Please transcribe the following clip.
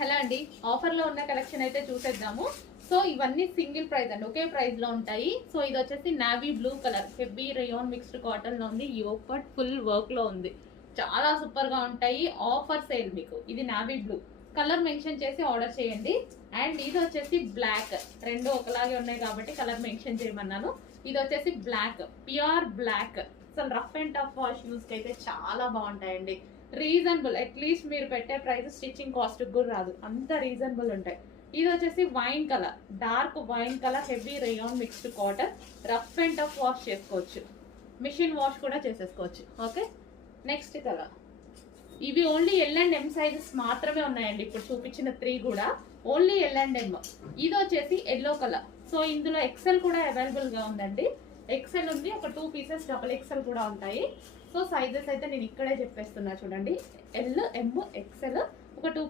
Hello అండి, ఆఫర్లో ఉన్న కలెక్షన్ అయితే చూసేద్దాము. సో ఇవన్నీ సింగిల్ ప్రైస్ అండి, ఒకే ప్రైస్లో ఉంటాయి. సో ఇది వచ్చేసి navy blue colour heavy rayon mixed కాటన్లో ఉంది. యోగట్ ఫుల్ వర్క్లో ఉంది. చాలా సూపర్గా ఉంటాయి. ఆఫర్ సేల్ మీకు. ఇది నావీ బ్లూ కలర్ మెన్షన్ చేసి ఆర్డర్ చేయండి. అండ్ ఇది వచ్చేసి బ్లాక్, రెండు ఒకలాగే ఉన్నాయి కాబట్టి కలర్ మెన్షన్ చేయమన్నాను. ఇది వచ్చేసి బ్లాక్, ప్యూర్ బ్లాక్. అసలు రఫ్ అండ్ టఫ్ వాష్ యూస్కి అయితే చాలా బాగుంటాయండి. రీజనబుల్, అట్లీస్ట్ మీరు పెట్టే ప్రైస్ స్టిచ్చింగ్ కాస్ట్ కూడా రాదు, అంత రీజనబుల్ ఉంటాయి. ఇది వచ్చేసి wine colour, dark wine colour heavy rayon mixed cotton. Rough and tough wash చేసుకోవచ్చు, మిషన్ వాష్ కూడా చేసేసుకోవచ్చు. Okay, next colour. ఇవి only L and M sizes మాత్రమే ఉన్నాయండి. ఇప్పుడు చూపించిన 3 కూడా ఓన్లీ ఎల్ అండ్ ఎం. ఇది వచ్చేసి ఎల్లో కలర్. సో ఇందులో ఎక్సెల్ కూడా అవైలబుల్ గా ఉందండి. ఎక్సెల్ ఉంది, ఒక 2 పీసెస్ డబుల్ ఎక్సెల్ కూడా ఉంటాయి. సో సైజెస్ అయితే నేను ఇక్కడే చెప్పేస్తున్నా చూడండి. ఎల్, ఎం, ఎక్సెల్, ఒక 2